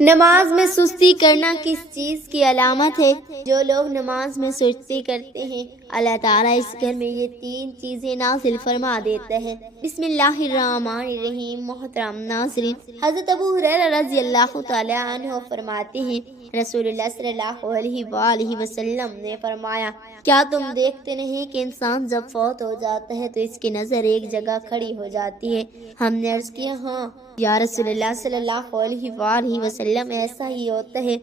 نماز میں سستی کرنا کس چیز کی علامت ہے؟ جو لوگ نماز میں سستی کرتے ہیں اللہ تعالیٰ اس گھر میں یہ 3 چیزیں نازل فرما دیتا ہے۔ بسم اللہ الرحمن الرحیم۔ محترم ناظرین، حضرت ابو ہریرہ رضی اللہ تعالی عنہ فرماتے ہیں رسول اللہ صلی اللہ علیہ وآلہ وسلم نے فرمایا، کیا تم دیکھتے نہیں کہ انسان جب فوت ہو جاتا ہے تو اس کی نظر ایک جگہ کھڑی ہو جاتی ہے؟ ہم نے عرض کیا ہاں یا رسول اللہ صلی اللہ علیہ وآلہ وسلم، ایسا ہی ہوتا ہے۔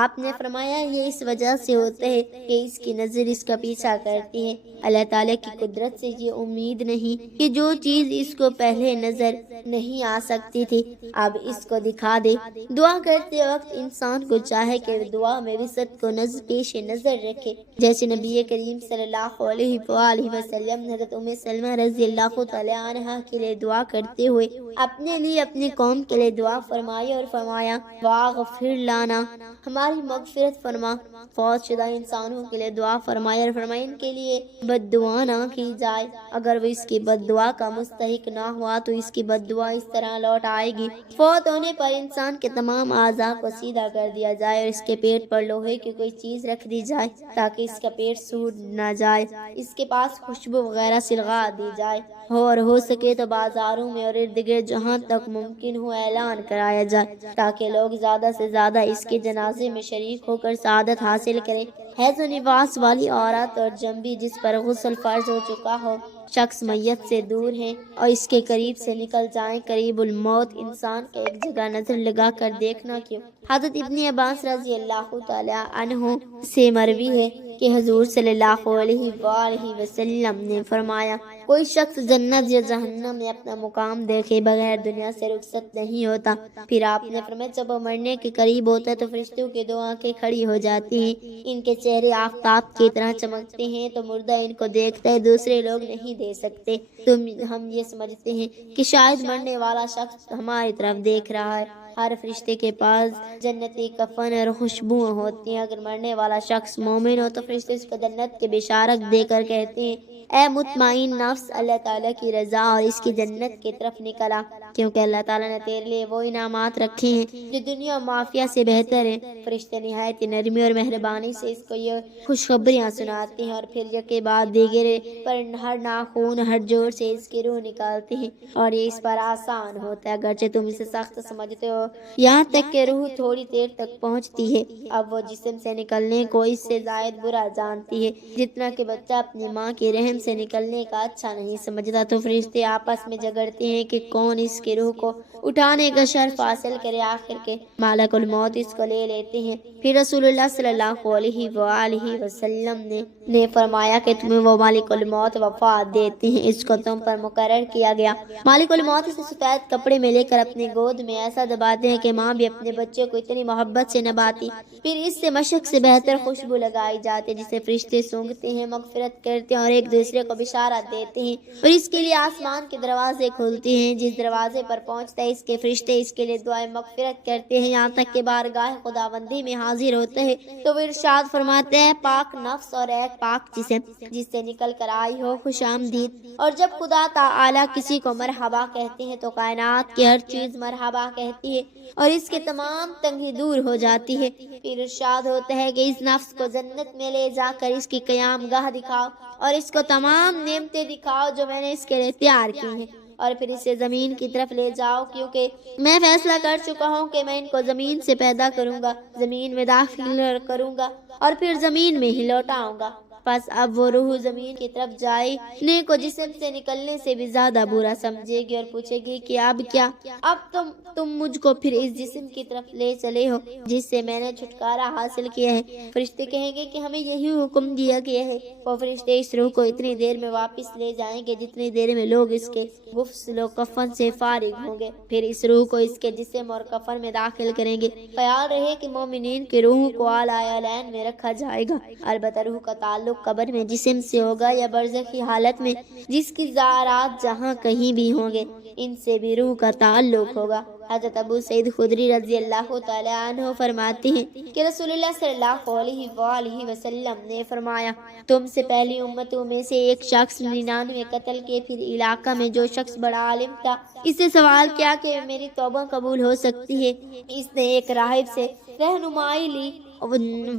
آپ نے فرمایا یہ اس وجہ سے ہوتا ہے کہ اس کی نظر اس کا پیچھا کرتی ہے۔ اللہ تعالیٰ کی قدرت سے یہ امید نہیں کہ جو چیز اس کو پہلے نظر نہیں آ سکتی تھی اب اس کو دکھا دے۔ دعا کرتے وقت انسان کو چاہے کہ دعا میں وسعت کو پیش نظر رکھے، جیسے نبی کریم صلی اللہ علیہ وآلہ وسلم حضرت ام سلمہ رضی اللہ تعالی عنہا کے لیے دعا کرتے ہوئے اپنے لیے اپنی قوم کے لیے دعا فرمائی اور فرمایا واغفر لنا، ہماری مغفرت فرما۔ فوت شدہ انسانوں کے لیے دعا فرمائی اور فرمائی ان کے لیے بد دعا نہ کی جائے، اگر وہ اس کی بد دعا کا مستحق نہ ہوا تو اس کی بد دعا اس طرح لوٹ آئے گی۔ فوت ہونے پر انسان کے تمام اعضاء کو سیدھا کر دیا جائے اور اس کے پیٹ پر لوہے کی کوئی چیز رکھ دی جائے تاکہ اس کا پیٹ سوڈ نہ جائے، اس کے پاس خوشبو وغیرہ سلغا دی جائے اور ہو سکے تو بازاروں میں اور ارد گرد جہاں تک ممکن ہو اعلان کرایا جائے تاکہ لوگ زیادہ سے زیادہ اس کے جنازے میں شریک ہو کر سعادت حاصل کریں۔ حیض و نفاس والی عورت اور جنبی جس پر غسل فرض ہو چکا ہو شخص میت سے دور ہیں اور اس کے قریب سے نکل جائیں، قریب الموت انسان کا ایک جگہ نظر لگا کر دیکھنا کیوں؟ حضرت ابن عباس رضی اللہ تعالی عنہ سے مروی ہے کہ حضور صلی اللہ علیہ وآلہ وسلم نے فرمایا، کوئی شخص جنت یا جہنم میں اپنا مقام دیکھے بغیر دنیا سے رخصت نہیں ہوتا۔ پھر آپ نے فرمایا جب وہ مرنے کے قریب ہوتا ہے تو فرشتوں کی 2 آنکھیں کھڑی ہو جاتی ہیں، ان کے چہرے آفتاب کی طرح چمکتے ہیں تو مردہ ان کو دیکھتا ہے، دوسرے لوگ نہیں دے سکتے۔ تو ہم یہ سمجھتے ہیں کہ شاید مرنے والا شخص ہماری طرف دیکھ رہا ہے۔ ہر فرشتے کے پاس جنتی کفن اور خوشبو ہوتی ہیں۔ اگر مرنے والا شخص مومن ہو تو فرشتے اس کو جنت کے بشارت دے کر کہتے ہیں، اے مطمئن نفس، اللہ تعالیٰ کی رضا اور اس کی جنت کی طرف نکلا، کیونکہ اللہ تعالیٰ نے تیرے لیے وہ انعامات رکھے ہیں جو دنیا و معافیہ سے بہتر ہیں۔ فرشتے نہایت نرمی اور مہربانی سے اس کو یہ خوشخبریاں سناتے ہیں اور پھر یکے بعد دیگر پر ہر ناخون ہر جوڑ سے اس کی روح نکالتے ہیں اور یہ اس پر آسان ہوتا ہے، اگرچہ تم اسے سخت سمجھتے ہو، یہاں تک کہ روح تھوڑی دیر تک پہنچتی ہے۔ اب وہ جسم سے نکلنے کو اس سے زائد برا جانتی ہے جتنا کہ بچہ اپنی ماں کے رحم سے نکلنے کا اچھا نہیں سمجھتا۔ تو فرشتے آپس میں جھگڑتے ہیں کہ کون اس کی روح کو اٹھانے کا شرف حاصل کرے۔ آخر کے مالک الموت اس کو لے لیتے ہیں۔ پھر رسول اللہ صلی اللہ علیہ وآلہ وسلم نے فرمایا کہ تمہیں وہ مالک الموت وفات دیتے ہیں، اس کو تم پر مقرر کیا گیا۔ مالک الموت اسے سفید کپڑے میں لے کر اپنی گود میں ایسا دباتے ہیں کہ ماں بھی اپنے بچے کو اتنی محبت سے نبھاتی، پھر اس سے مشک سے بہتر خوشبو لگائی جاتی ہے جسے فرشتے سونگھتے ہیں، مغفرت کرتے ہیں اور ایک دوسرے کو بشارت دیتے ہیں، اور اس کے لیے آسمان کے دروازے کھلتے ہیں۔ جس دروازے پر پہنچتا ہے اس کے فرشتے اس کے لیے دعائیں مغفرت کرتے ہیں یہاں تک کہ بارگاہ خداوندی میں حاضر ہوتے ہیں تو وہ ارشاد فرماتے ہیں، پاک نفس اور ایک پاک جسم جس سے نکل کر آئی ہو، خوش آمدید۔ اور جب خدا تعالی کسی کو مرحبا کہتے ہیں تو کائنات کی ہر چیز مرحبا کہتی ہے اور اس کے تمام تنگی دور ہو جاتی ہے۔ پھر ارشاد ہوتا ہے کہ اس نفس کو جنت میں لے جا کر اس کی قیام گاہ دکھاؤ اور اس کو تمام نعمتیں دکھاؤ جو میں نے اس کے لیے تیار کی ہیں، اور پھر اسے زمین کی طرف لے جاؤ کیونکہ میں فیصلہ کر چکا ہوں کہ میں ان کو زمین سے پیدا کروں گا، زمین میں داخل کروں گا اور پھر زمین میں ہی لوٹاؤں گا۔ پس اب وہ روح زمین کی طرف جائے کو جسم سے نکلنے سے بھی زیادہ برا سمجھے گی اور پوچھے گی کہ اب کیا؟ اب تم مجھ کو پھر اس جسم کی طرف لے چلے ہو جس سے میں نے چھٹکارا حاصل کیا ہے۔ فرشتے کہیں گے کہ ہمیں یہی حکم دیا گیا ہے۔ وہ فرشتے اس روح کو اتنی دیر میں واپس لے جائیں گے جتنی دیر میں لوگ اس کے غسل و کفن سے فارغ ہوں گے، پھر اس روح کو اس کے جسم اور کفن میں داخل کریں گے۔ خیال رہے کہ مومنین کی روح کو اعلیٰ علین میں رکھا جائے گا، البتہ روح کا تعلق قبر میں جسم سے ہوگا یا برزخی حالت میں جس کی زارات جہاں کہیں بھی ہوں گے ان سے بھی روح کا تعلق ہوگا۔ حضرت ابو سعید خدری رضی اللہ تعالیٰ عنہ فرماتے ہیں کہ رسول اللہ صلی اللہ علیہ وآلہ وسلم نے فرمایا تم سے پہلی امتوں میں سے ایک شخص 99 قتل کے، پھر علاقہ میں جو شخص بڑا عالم تھا اس سے سوال کیا کہ میری توبہ قبول ہو سکتی ہے؟ اس نے ایک راہب سے رہنمائی لی،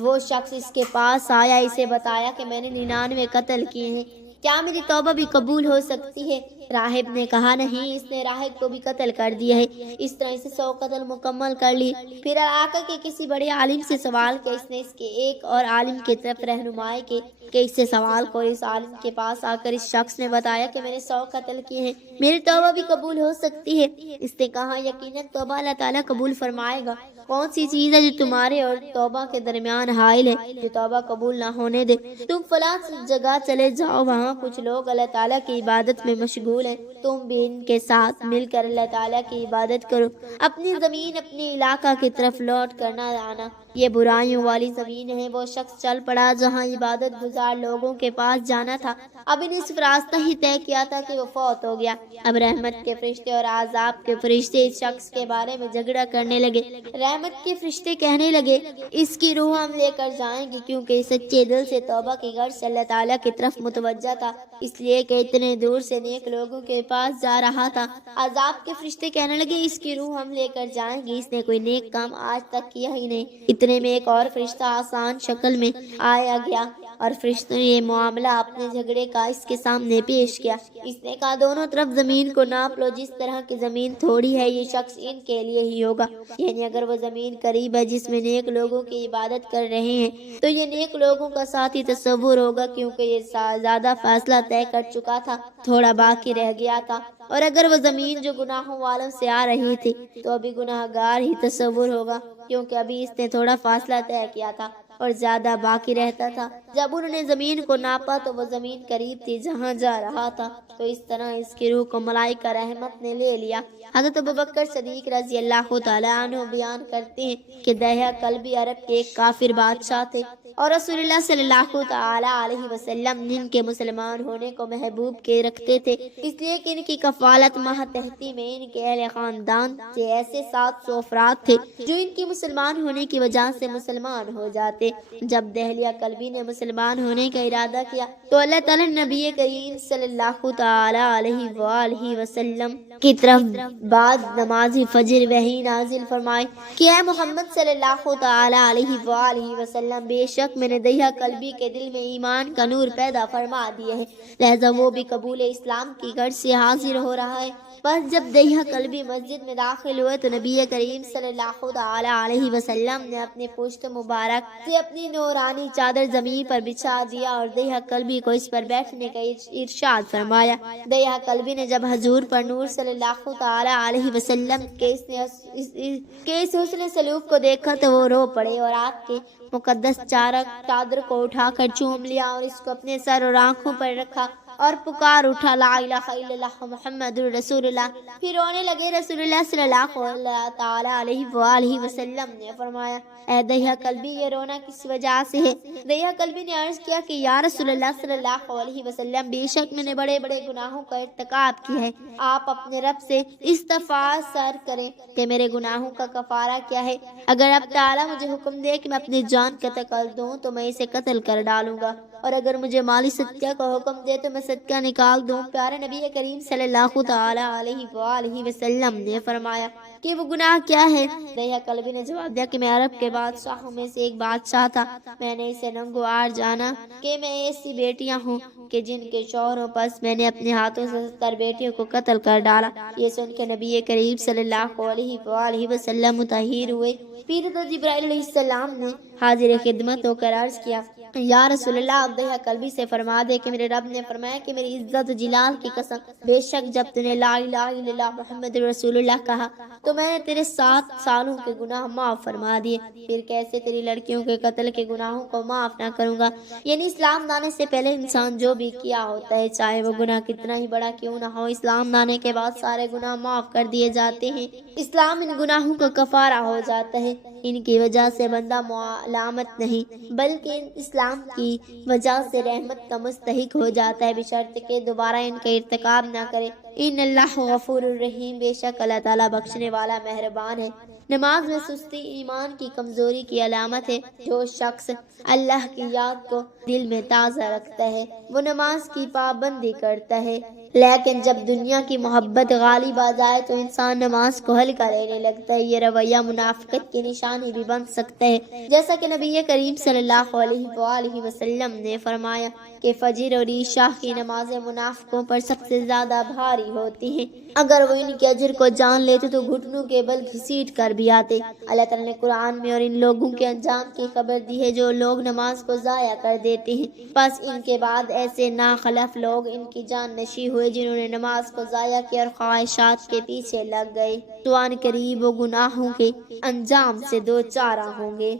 وہ شخص اس کے پاس آیا، اسے بتایا کہ میں نے 99 قتل کیے ہیں، کیا میری توبہ بھی قبول ہو سکتی ہے؟ راہب نے کہا نہیں، اس نے راہب کو بھی قتل کر دیا ہے۔ اس طرح اسے 100 قتل مکمل کر لی۔ پھر علاقہ کے کسی بڑے عالم سے سوال کیا، اس نے اس کے ایک اور عالم کی طرف رہنمائی کی کہ اس سے سوال کو، اس عالم کے پاس آ کر اس شخص نے بتایا کہ میں نے 100 قتل کیے ہیں، میری توبہ بھی قبول ہو سکتی ہے؟ اس نے کہا یقیناً توبہ اللہ تعالیٰ قبول فرمائے گا۔ کون سی چیز ہے جو تمہارے اور توبہ کے درمیان حائل ہے جو توبہ قبول نہ ہونے دے؟ تم فلاں جگہ چلے جاؤ، وہاں کچھ لوگ اللہ تعالیٰ کی عبادت میں مشغول ہیں، تم بھی ان کے ساتھ مل کر اللہ تعالیٰ کی عبادت کرو، اپنی زمین اپنے علاقہ کی طرف لوٹ کر نہ آنا، یہ برائیوں والی زمین ہے۔ وہ شخص چل پڑا جہاں عبادت گزار لوگوں کے پاس جانا تھا، اب نصف راستہ ہی طے کیا تھا کہ وہ فوت ہو گیا۔ اب رحمت کے فرشتے اور عذاب کے فرشتے اس شخص کے بارے میں جھگڑا کرنے لگے۔ رحمت کے فرشتے کہنے لگے اس کی روح ہم لے کر جائیں گے، کیونکہ سچے دل سے توبہ کی غرض سے اللہ تعالیٰ کی طرف متوجہ تھا، اس لیے کہ اتنے دور سے نیک لوگوں کے پاس جا رہا تھا۔ عذاب کے فرشتے کہنے لگے اس کی روح ہم لے کر جائیں گے، اس نے کوئی نیک کام آج تک کیا ہی نہیں۔ اتنے میں ایک اور فرشتہ آسان شکل میں آیا گیا اور فرشتوں نے یہ معاملہ اپنے جھگڑے کا اس کے سامنے پیش کیا۔ اس نے کہا دونوں طرف زمین کو ناپ لو، جس طرح کی زمین تھوڑی ہے یہ شخص ان کے لیے ہی ہوگا، یعنی اگر وہ زمین قریب ہے جس میں نیک لوگوں کی عبادت کر رہے ہیں تو یہ نیک لوگوں کا ساتھی تصور ہوگا، کیونکہ یہ زیادہ فاصلہ طے کر چکا تھا، تھوڑا باقی رہ گیا تھا۔ اور اگر وہ زمین جو گناہوں والوں سے آ رہی تھی تو ابھی گناہ گار ہی تصور ہوگا، کیونکہ ابھی اس نے تھوڑا فاصلہ طے کیا تھا اور زیادہ باقی رہتا تھا۔ جب انہوں نے زمین کو ناپا تو وہ زمین قریب تھی جہاں جا رہا تھا، تو اس طرح اس کی روح کو ملائکہ رحمت نے لے لیا۔ حضرت ابوبکر صدیق رضی اللہ تعالیٰ عنہ بیان کرتے ہیں کہ دہیہ کلبی عرب کے ایک کافر بادشاہ تھے اور رسول اللہ صلی اللہ تعالیٰ علیہ وسلم ان کے مسلمان ہونے کو محبوب کے رکھتے تھے، اس لیے کہ ان کی کفالت ماتحتی میں ان کے اہل خاندان سے ایسے 700 افراد تھے جو ان کی مسلمان ہونے کی وجہ سے مسلمان ہو جاتے۔ جب دہلیہ کلبی نے مسلمان ہونے کا ارادہ کیا تو اللہ تعالیٰ نبی کریم صلی اللہ تعالیٰ علیہ وآلہ وسلم کی طرف بعد نماز فجر وحی نازل فرمائے کہ اے محمد صلی اللہ تعالیٰ علیہ وآلہ وسلم، بے شک میں نے دہیہ کلبی کے دل میں ایمان کا نور پیدا فرما دیا ہے، لہذا وہ بھی قبول اسلام کی غرض سے حاضر ہو رہا ہے۔ بس جب دہیہ کلبی مسجد میں داخل ہوئے تو نبی کریم صلی اللہ تعالیٰ علیہ وسلم نے اپنے پشت مبارک سے اپنی نورانی چادر زمین پر بچھا دیا اور دہیہ کلبی کو اس پر بیٹھنے کا ارشاد فرمایا۔ دہیہ کلبی نے جب حضور پر نور صلی اللہ تعالیٰ علیہ وسلم کے اس حسن سلوک کو دیکھا تو وہ رو پڑے اور آپ کے مقدس چادر کو اٹھا کر چوم لیا اور اس کو اپنے سر اور آنکھوں پر رکھا اور پکار اٹھا لا الہ الا اللہ محمد رسول اللہ۔ پھر رونے لگے۔ رسول اللہ صلی اللہ تعالیٰ علیہ وآلہ وسلم نے فرمایا اے دہیہ کلبی، یہ رونا کس وجہ سے ہے؟ دہیہ کلبی نے عرض کیا کہ یا رسول اللہ صلی اللہ علیہ وسلم، بے شک میں نے بڑے بڑے گناہوں کا ارتکاب کیا ہے، آپ اپنے رب سے استغفار کریں کہ میرے گناہوں کا کفارہ کیا ہے۔ اگر اب تعالیٰ مجھے حکم دے کہ میں اپنی جان کا قتل دوں تو میں اسے قتل کر ڈالوں گا، اور اگر مجھے مالی صدقہ کا حکم دے تو میں صدقہ نکال دوں۔ پیارے نبی کریم صلی اللہ تعالیٰ علیہ وآلہ وسلم نے فرمایا کہ وہ گناہ کیا ہے؟ دہیہ کلبی نے جواب دیا کہ میں عرب کے بادشاہوں میں سے ایک بادشاہ تھا، میں نے اسے ننگوار جانا کہ میں ایسی بیٹیاں ہوں کہ جن کے شوہروں پس میں نے اپنے ہاتھوں سے 70 بیٹیوں کو قتل کر ڈالا۔ یہ سن کے نبی کریم صلی اللہ علیہ وآلہ وسلم متحیر ہوئے۔ پھر تو جبرائیل علیہ السلام نے حاضر خدمت ہو کر عرض کیا یا رسول اللہ، اب دہیہ کلبی سے فرما دے کہ میرے رب نے فرمایا کہ میری عزت و جلال کی قسم، بے شک جب تو نے لا الہ الا اللہ محمد رسول اللہ کہا تو میں نے تیرے 7 سالوں کے گناہ معاف فرما دیے، پھر کیسے تیری لڑکیوں کے قتل کے گناہوں کو معاف نہ کروں گا؟ یعنی اسلام لانے سے پہلے انسان جو بھی کیا ہوتا ہے، چاہے وہ گناہ کتنا ہی بڑا کیوں نہ ہو، اسلام لانے کے بعد سارے گناہ معاف کر دیے جاتے ہیں۔ اسلام ان گناہوں کا کفارہ ہو جاتا ہے، ان کی وجہ سے بندہ ملامت نہیں بلکہ اسلام کی وجہ سے رحمت کا مستحق ہو جاتا ہے، بشرط کہ دوبارہ ان کا ارتکاب نہ کرے۔ ان اللہ غفور الرحیم، بے شک اللہ تعالیٰ بخشنے والا مہربان ہے۔ نماز میں سستی ایمان کی کمزوری کی علامت ہے۔ جو شخص اللہ کی یاد کو دل میں تازہ رکھتا ہے وہ نماز کی پابندی کرتا ہے، لیکن جب دنیا کی محبت غالب آ جائے تو انسان نماز کو ہلکا لینے لگتا ہے۔ یہ رویہ منافقت کی نشانی بھی بن سکتا ہے، جیسا کہ نبی کریم صلی اللہ علیہ وآلہ وسلم نے فرمایا کہ فجر اور عشاء کی نمازیں منافقوں پر سب سے زیادہ بھاری ہوتی ہیں، اگر وہ ان کے اجر کو جان لیتے تو گھٹنوں کے بل گھسیٹ کر بھی آتے۔ اللہ تعالیٰ نے قرآن میں اور ان لوگوں کے انجام کی خبر دی ہے جو لوگ نماز کو ضائع کر دیتے ہیں، بس ان کے بعد ایسے ناخلف لوگ ان کی جان نشیں ہوئے جنہوں نے نماز کو ضائع کیا اور خواہشات کے پیچھے لگ گئے، تو ان قریب وہ گناہوں کے انجام سے دوچارہ ہوں گے۔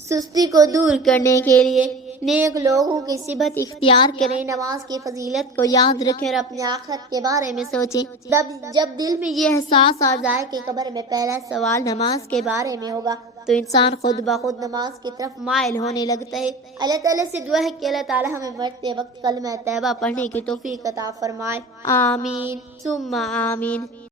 سستی کو دور کرنے کے لیے نیک لوگوں کی صحبت اختیار کریں، نماز کی فضیلت کو یاد رکھیں اور اپنے آخرت کے بارے میں سوچیں۔ جب دل میں یہ احساس آ جائے کہ قبر میں پہلا سوال نماز کے بارے میں ہوگا تو انسان خود بخود نماز کی طرف مائل ہونے لگتا ہے۔ اللہ تعالیٰ سے دعا ہے کہ اللہ تعالیٰ ہمیں مرتے وقت کلمہ طیبہ پڑھنے کی توفیق عطا فرمائے، آمین ثم آمین۔